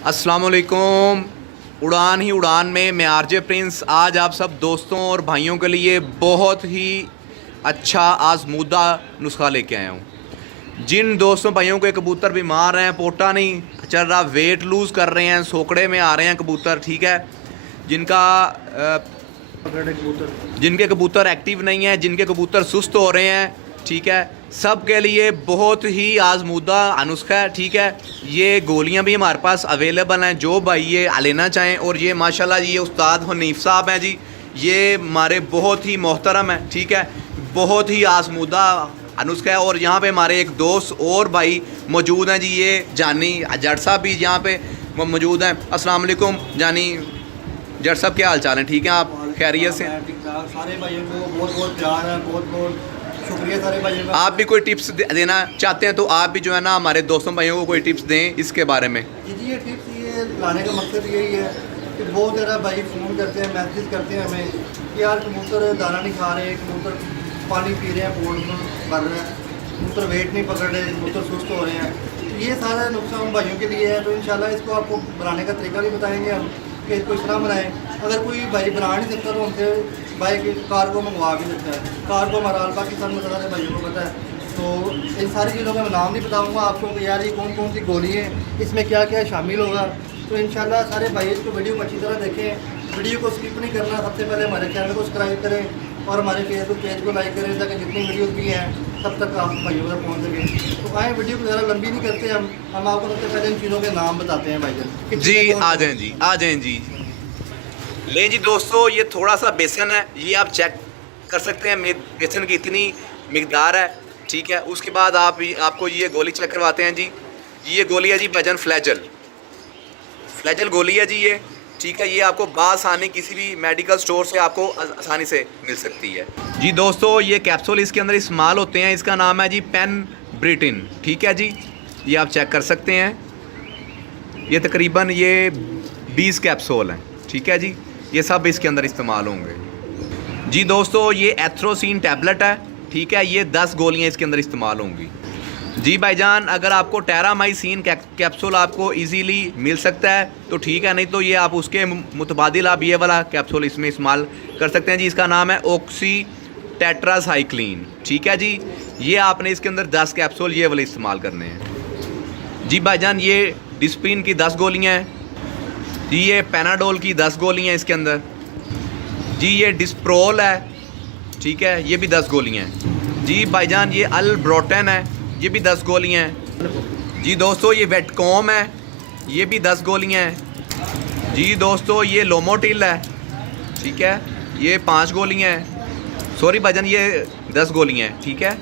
अस्सलाम वालेकुम। उड़ान ही उड़ान में मैं आरजे प्रिंस आज आप सब दोस्तों और भाइयों के लिए बहुत ही अच्छा आजमूदा नुस्खा लेके आया हूँ। जिन दोस्तों भाइयों के कबूतर बीमार हैं, पोटा नहीं चल रहा, वेट लूज़ कर रहे हैं, सोकड़े में आ रहे हैं कबूतर, ठीक है, जिनके कबूतर एक्टिव नहीं है, जिनके कबूतर सुस्त हो रहे हैं, ठीक है, सब के लिए बहुत ही आजमूदा नुस्खा है, ठीक है। ये गोलियां भी हमारे पास अवेलेबल हैं, जो भाई ये लेना चाहें। और ये माशाल्लाह जी, ये उस्ताद हनीफ साहब हैं जी, ये हमारे बहुत ही मोहतरम है, ठीक है, बहुत ही आजमूदा नुस्खा है। और यहाँ पे हमारे एक दोस्त और भाई मौजूद हैं जी, ये जानी जट साहब भी यहाँ पे मौजूद हैं। अस्सलाम वालेकुम जानी जट साहब, क्या हाल चाल है? ठीक है, आप खैरियत से? सारे भाइयों को बहुत बहुत प्यार है, बहुत बहुत शुक्रिया सारे भाइयों का। आप भी कोई टिप्स देना चाहते हैं तो आप भी जो है ना हमारे दोस्तों भाइयों को कोई टिप्स दें इसके बारे में। जी, ये टिप्स ये लाने का मकसद यही है कि बहुत ज़्यादा भाई फ़ोन करते हैं, मैसेज करते हैं हमें कि यार कबूतर दाना नहीं खा रहे, कबूतर पानी पी रहे हैं, पोट में भर रहे हैं, कबूतर वेट नहीं पकड़ रहे, कबूतर सुस्त हो रहे हैं। तो ये सारा नुस्खा हम भाइयों के लिए है। तो इंशाल्लाह इसको आपको बनाने का तरीका भी बताएंगे हम कि इसको इस तरह बनाएं। अगर कोई भाई बना नहीं सकता तो हमसे भाई की कार को मंगवा भी सकता है। कार को हमारा पाकिस्तान में सारे भाइयों को पता है। तो इन सारी चीज़ों का मैं नाम नहीं बताऊंगा आपको कि यार ये कौन कौन सी गोली है, इसमें क्या क्या शामिल होगा। तो इंशाल्लाह सारे भाई इसको वीडियो को अच्छी तरह देखें, वीडियो को स्किप नहीं करना। सबसे पहले हमारे चैनल को सब्सक्राइब करें और हमारे फेसबुक पेज को लाइक करें ताकि जितनी वीडियोज़ भी हैं तब तक आप भाइयों तक पहुँच सकें। तो आए वीडियो को ज़्यादा लंबी नहीं करते, हम आपको सबसे पहले इन चीज़ों के नाम बताते हैं भाईजान जी। आ जाएँ जी, आ जाएँ जी। ले जी दोस्तों, ये थोड़ा सा बेसन है, ये आप चेक कर सकते हैं बेसन की इतनी मिकदार है, ठीक है। उसके बाद आपको ये गोली चेक करवाते हैं जी। ये गोली है जी भाईजान फ्लैजल गोली है जी ये, ठीक है। ये आपको बासानी किसी भी मेडिकल स्टोर से आपको आसानी से मिल सकती है जी। दोस्तों ये कैप्सूल इसके अंदर इस्तेमाल होते हैं, इसका नाम है जी पेन ब्रिटेन, ठीक है जी। ये आप चेक कर सकते हैं, ये तकरीबन ये 20 कैप्सूल हैं, ठीक है जी। ये सब इसके अंदर इस्तेमाल होंगे जी। दोस्तों ये एथ्रोसिन टैबलेट है, ठीक है, ये 10 गोलियां इसके अंदर इस्तेमाल होंगी जी। भाईजान अगर आपको टेरामाइसिन कैप्सूल आपको इजीली मिल सकता है तो ठीक है, नहीं तो ये आप उसके मुतबादिल आप ये वाला कैप्सूल इसमें इस्तेमाल कर सकते हैं जी। इसका नाम है ऑक्सी टेट्रासाइक्लिन, ठीक है जी। ये आपने इसके अंदर 10 कैप्सूल ये वाले इस्तेमाल करने हैं जी। भाईजान ये डिस्प्रिन की 10 गोलियाँ हैं जी। ये पैनाडोल की 10 गोलियाँ इसके अंदर जी। ये डिस्प्रोल है, ठीक है, ये भी 10 गोलियाँ हैं जी। भाईजान ये अल्ब्रोटेन है, ये भी 10 गोलियाँ हैं जी। दोस्तों ये वेटकॉम है, ये भी 10 गोलियाँ हैं जी। दोस्तों ये लोमोटिल है, ठीक है, ये 5 गोलियाँ हैं। सॉरी भाईजान ये 10 गोलियाँ हैं, ठीक है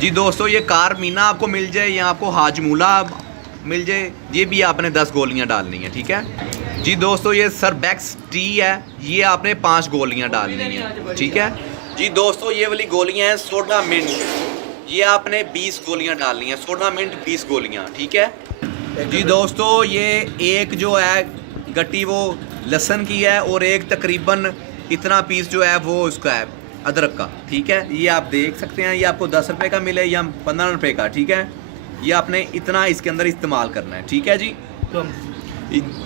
जी। दोस्तों ये कारमीना आपको मिल जाए या आपको हाजमूला मिल जाए, ये भी आपने 10 गोलियां डालनी है, ठीक है जी। दोस्तों ये सरबैक्स टी है, ये आपने 5 गोलियां डालनी है, ठीक है जी। दोस्तों ये वाली गोलियां हैं सोडा मिंट, ये आपने 20 गोलियां डालनी है, सोडा मिंट 20 गोलियां, ठीक है जी। दोस्तों ये एक जो है गट्टी वो लहसुन की है और एक तकरीबन इतना पीस जो है वो उसका है अदरक का, ठीक है। ये आप देख सकते हैं, ये आपको 10 रुपये का मिले या 15 रुपये का, ठीक है। ये आपने इतना इसके अंदर इस्तेमाल करना है, ठीक है जी। तो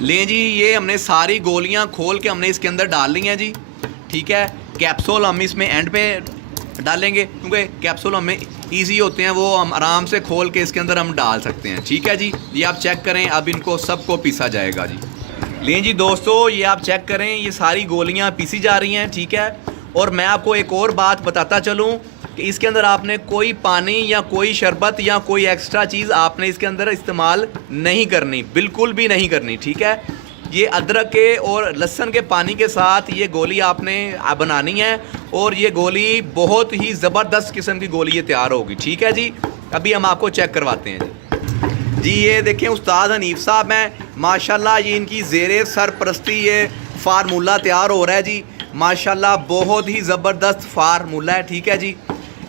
लें जी, ये हमने सारी गोलियां खोल के हमने इसके अंदर डाल ली हैं जी, ठीक है। कैप्सूल हम इसमें एंड पे डालेंगे क्योंकि कैप्सूल हमें इजी होते हैं, वो हम आराम से खोल के इसके अंदर हम डाल सकते हैं, ठीक है जी। ये आप चेक करें, अब इनको सबको पीसा जाएगा जी। लें जी दोस्तों, ये आप चेक करें, ये सारी गोलियाँ पीसी जा रही हैं, ठीक है। और मैं आपको एक और बात बताता चलूँ कि इसके अंदर आपने कोई पानी या कोई शरबत या कोई एक्स्ट्रा चीज़ आपने इसके अंदर इस्तेमाल नहीं करनी, बिल्कुल भी नहीं करनी, ठीक है। ये अदरक के और लहसुन के पानी के साथ ये गोली आपने बनानी है और ये गोली बहुत ही ज़बरदस्त किस्म की गोली ये तैयार होगी, ठीक है जी। अभी हम आपको चेक करवाते हैं जी। ये देखें उस्ताद हनीफ साहब हैं, माशाल्लाह ये इनकी ज़ेरे सरपरस्ती ये फार्मूला तैयार हो रहा है जी। माशाल्लाह बहुत ही ज़बरदस्त फार्मूला है, ठीक है जी।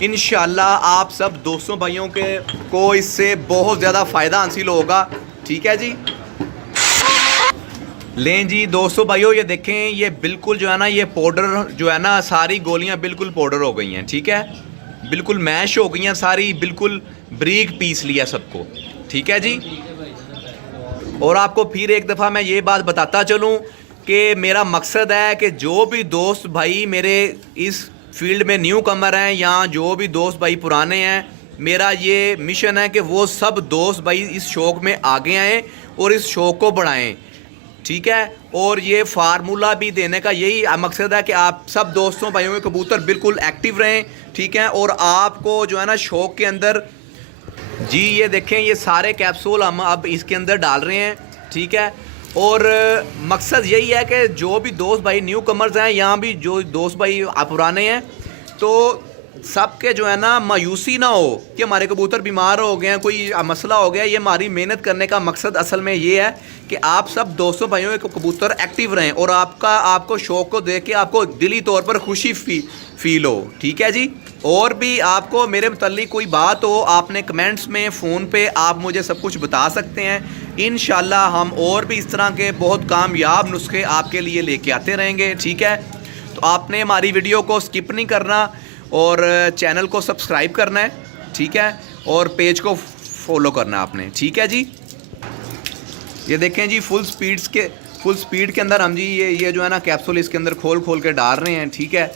इंशाल्लाह आप सब दोस्तों भाइयों को इससे बहुत ज़्यादा फ़ायदा हासिल होगा, ठीक है जी। लें जी दोस्तों भाइयों, ये देखें, ये बिल्कुल जो है ना, ये पाउडर जो है ना, सारी गोलियां बिल्कुल पाउडर हो गई हैं, ठीक है, बिल्कुल मैश हो गई हैं सारी, बिल्कुल ब्रीक पीस लिया सबको, ठीक है जी। और आपको फिर एक दफ़ा मैं ये बात बताता चलूँ कि मेरा मकसद है कि जो भी दोस्त भाई मेरे इस फील्ड में न्यू कमर हैं या जो भी दोस्त भाई पुराने हैं, मेरा ये मिशन है कि वो सब दोस्त भाई इस शौक़ में आगे आएँ और इस शौक़ को बढ़ाएं, ठीक है। और ये फार्मूला भी देने का यही मकसद है कि आप सब दोस्तों भाइयों के कबूतर बिल्कुल एक्टिव रहें, ठीक है। और आपको जो है ना शौक़ के अंदर जी ये देखें ये सारे कैप्सूल हम अब इसके अंदर डाल रहे हैं, ठीक है। और मकसद यही है कि जो भी दोस्त भाई न्यू कमर्स हैं, यहाँ भी जो दोस्त भाई पुराने हैं, तो सबके जो है ना मायूसी ना हो कि हमारे कबूतर बीमार हो गए हैं, कोई मसला हो गया। ये हमारी मेहनत करने का मकसद असल में ये है कि आप सब दोस्तों भाइयों के कबूतर एक्टिव रहें और आपको शौक़ को देख के आपको दिली तौर पर खुशी फील हो, ठीक है जी। और भी आपको मेरे मुतल्लिक़ कोई बात हो, आपने कमेंट्स में फ़ोन पे आप मुझे सब कुछ बता सकते हैं। इंशाल्लाह हम और भी इस तरह के बहुत कामयाब नुस्खे आपके लिए लेके आते रहेंगे, ठीक है। तो आपने हमारी वीडियो को स्किप नहीं करना और चैनल को सब्सक्राइब करना है, ठीक है। और पेज को फॉलो करना है आपने, ठीक है जी। ये देखें जी फुल स्पीड के अंदर हम जी ये जो है ना कैप्सूल इसके अंदर खोल के डाल रहे हैं, ठीक है।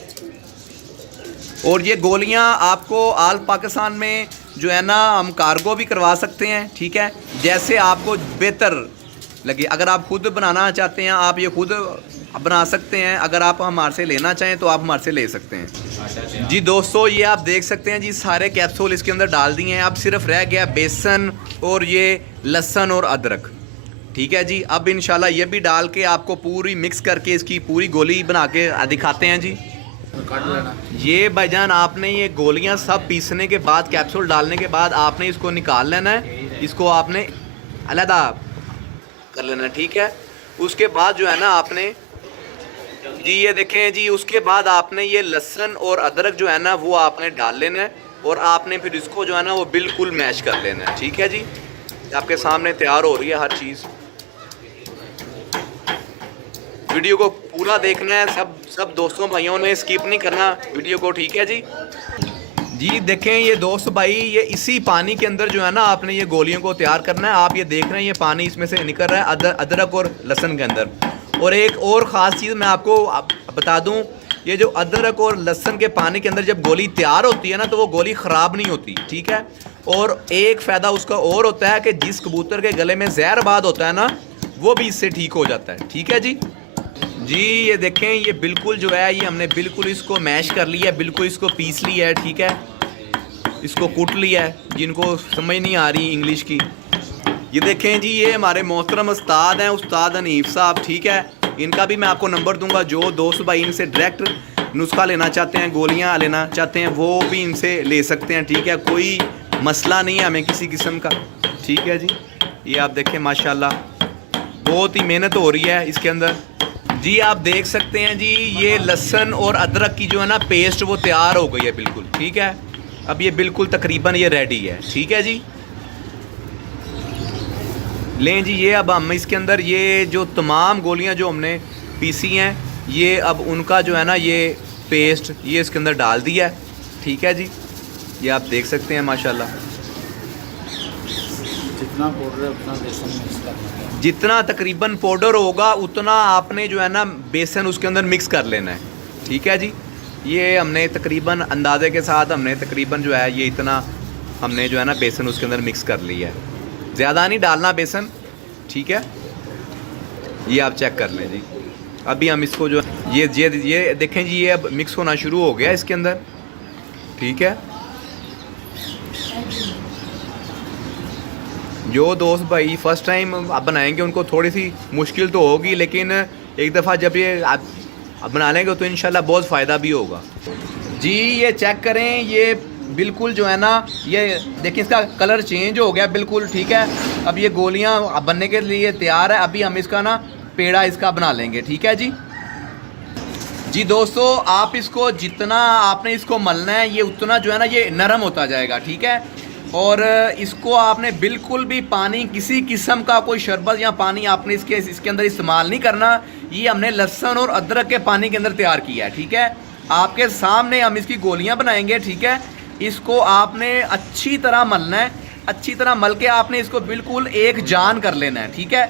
और ये गोलियां आपको आल पाकिस्तान में जो है ना हम कार्गो भी करवा सकते हैं, ठीक है। जैसे आपको बेहतर लगे, अगर आप खुद बनाना चाहते हैं आप ये खुद बना सकते हैं, अगर आप हमारे से लेना चाहें तो आप हमारे से ले सकते हैं जी। दोस्तों ये आप देख सकते हैं जी सारे कैप्सूल इसके अंदर डाल दिए हैं। अब सिर्फ रह गया बेसन और ये लहसुन और अदरक, ठीक है जी। अब इंशाल्लाह ये भी डाल के आपको पूरी मिक्स करके इसकी पूरी गोली बना के दिखाते हैं जी। ये भाईजान आपने ये गोलियां सब पीसने के बाद कैप्सूल डालने के बाद आपने इसको निकाल लेना है, इसको आपने अलग कर लेना है, ठीक है। उसके बाद जो है ना आपने जी ये देखें जी, उसके बाद आपने ये लहसुन और अदरक जो है ना वो आपने डाल लेना है और आपने फिर इसको जो है ना वो बिल्कुल मैश कर लेना है, ठीक है जी। आपके सामने तैयार हो रही है हर चीज़। वीडियो को पूरा देखना है, सब दोस्तों भाइयों ने स्किप नहीं करना वीडियो को, ठीक है जी। जी देखें ये दोस्त भाई ये इसी पानी के अंदर जो है ना आपने ये गोलियों को तैयार करना है। आप ये देख रहे हैं ये पानी इसमें से निकल रहा है अदरक और लहसुन के अंदर। और एक और ख़ास चीज़ मैं आपको बता दूं, ये जो अदरक और लहसुन के पानी के अंदर जब गोली तैयार होती है ना तो वो गोली ख़राब नहीं होती, ठीक है। और एक फ़ायदा उसका और होता है कि जिस कबूतर के गले में जहरबाद होता है ना वो भी इससे ठीक हो जाता है, ठीक है जी। जी ये देखें ये बिल्कुल जो है ये हमने बिल्कुल इसको मैश कर लिया है, बिल्कुल इसको पीस लिया है, ठीक है। इसको कूट लिया है, जिनको समझ नहीं आ रही इंग्लिश की। ये देखें जी ये हमारे मोहतरम उस्ताद हैं, उस्ताद हनीफ साहब, ठीक है। इनका भी मैं आपको नंबर दूंगा, जो दोस्त भाई इनसे डायरेक्ट नुस्खा लेना चाहते हैं, गोलियां लेना चाहते हैं, वो भी इनसे ले सकते हैं, ठीक है। कोई मसला नहीं है हमें किसी किस्म का, ठीक है जी। ये आप देखें माशाल्लाह बहुत ही मेहनत हो रही है इसके अंदर जी। आप देख सकते हैं जी ये लहसुन और अदरक की जो है ना पेस्ट वो तैयार हो गई है बिल्कुल, ठीक है। अब ये बिल्कुल तकरीबन ये रेडी है, ठीक है जी। लें जी ये अब हम इसके अंदर ये जो तमाम गोलियां जो हमने पीसी हैं ये अब उनका जो है ना ये पेस्ट ये इसके अंदर डाल दिया है, ठीक है जी। ये आप देख सकते हैं माशाल्लाह। जितना पाउडर है उतना बेसन मिक्स करना है, जितना तकरीबन पाउडर होगा उतना आपने जो है ना बेसन उसके अंदर मिक्स कर लेना है, ठीक है जी। ये हमने तकरीबन अंदाजे के साथ हमने तकरीबन जो है ये इतना हमने जो है ना बेसन उसके अंदर मिक्स कर लिया है, ज़्यादा नहीं डालना बेसन, ठीक है। ये आप चेक कर लें जी। अभी हम इसको जो ये देखें जी ये अब मिक्स होना शुरू हो गया इसके अंदर, ठीक है। जो दोस्त भाई फर्स्ट टाइम आप बनाएंगे उनको थोड़ी सी मुश्किल तो होगी, लेकिन एक दफ़ा जब ये आप बना लेंगे तो इंशाल्लाह बहुत फ़ायदा भी होगा जी। ये चेक करें ये बिल्कुल जो है ना ये देखिए इसका कलर चेंज हो गया बिल्कुल, ठीक है। अब ये गोलियां बनने के लिए तैयार है। अभी हम इसका ना पेड़ा इसका बना लेंगे, ठीक है जी। जी दोस्तों आप इसको जितना आपने इसको मलना है ये उतना जो है ना ये नरम होता जाएगा, ठीक है। और इसको आपने बिल्कुल भी पानी किसी किस्म का कोई शरबत या पानी आपने इसके अंदर इस्तेमाल नहीं करना। ये हमने लहसुन और अदरक के पानी के अंदर तैयार किया है, ठीक है। आपके सामने हम इसकी गोलियां बनाएंगे, ठीक है। इसको आपने अच्छी तरह मलना है, अच्छी तरह मल के आपने इसको बिल्कुल एक जान कर लेना है, ठीक है।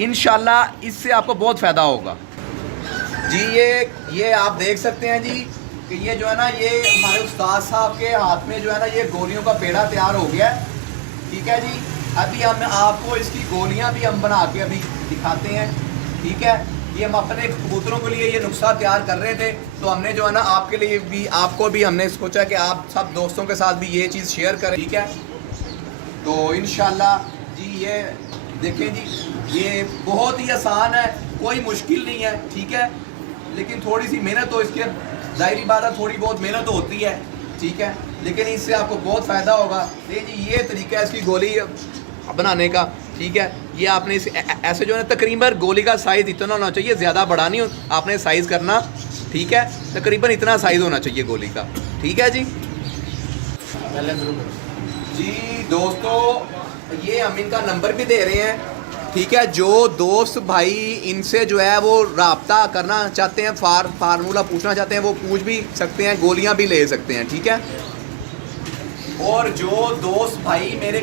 इंशाल्लाह इससे आपको बहुत फ़ायदा होगा जी। ये आप देख सकते हैं जी कि ये जो है ना, ये हमारे उस्ताद साहब के हाथ में जो है ना, ये गोलियों का पेड़ा तैयार हो गया है। ठीक है जी, अभी हम आपको इसकी गोलियां भी हम बना के अभी दिखाते हैं। ठीक है, ये हम अपने कबूतरों के लिए ये नुस्खा तैयार कर रहे थे, तो हमने जो है ना आपके लिए भी, आपको भी हमने सोचा कि आप सब दोस्तों के साथ भी ये चीज़ शेयर करें। ठीक है, तो इंशाल्लाह जी ये देखें जी, ये बहुत ही आसान है, कोई मुश्किल नहीं है। ठीक है, लेकिन थोड़ी सी मेहनत तो इसके, ज़ाहिर बात है थोड़ी बहुत मेहनत तो होती है। ठीक है, लेकिन इससे आपको बहुत फ़ायदा होगा। ये जी ये तरीका है इसकी गोली बनाने का। ठीक है, ये आपने ऐसे जो है तकरीबन गोली का साइज़ इतना होना चाहिए, ज़्यादा बड़ा नहीं आपने साइज़ करना। ठीक है, तकरीबन इतना साइज़ होना चाहिए गोली का। ठीक है जी। जी दोस्तों, ये हम इनका नंबर भी दे रहे हैं। ठीक है, जो दोस्त भाई इनसे जो है वो रब्ता करना चाहते हैं, फार्मूला पूछना चाहते हैं, वो पूछ भी सकते हैं, गोलियां भी ले सकते हैं। ठीक है, और जो दोस्त भाई मेरे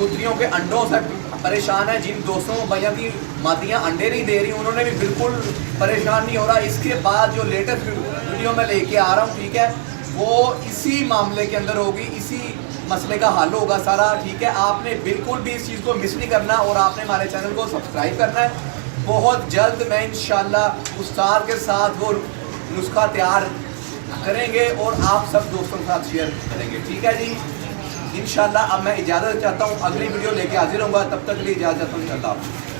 कबूतरियों के अंडों से परेशान है, जिन दोस्तों भैया की मादियाँ अंडे नहीं दे रही, उन्होंने भी बिल्कुल परेशान नहीं हो रहा। इसके बाद जो लेटेस्ट वीडियो मैं लेके आ रहा हूँ, ठीक है, वो इसी मामले के अंदर होगी, इसी मसले का हल होगा सारा। ठीक है, आपने बिल्कुल भी इस चीज़ को मिस नहीं करना और आपने हमारे चैनल को सब्सक्राइब करना है। बहुत जल्द मैं इंशाल्लाह उस्ताद के साथ वो नुस्खा तैयार करेंगे और आप सब दोस्तों के साथ शेयर करेंगे। ठीक है जी, इंशाल्लाह अब मैं इजाज़त चाहता हूँ, अगली वीडियो लेके हाजिर होऊंगा, तब तक के लिए इजाज़त चाहता हूँ। इंशाल्लाह।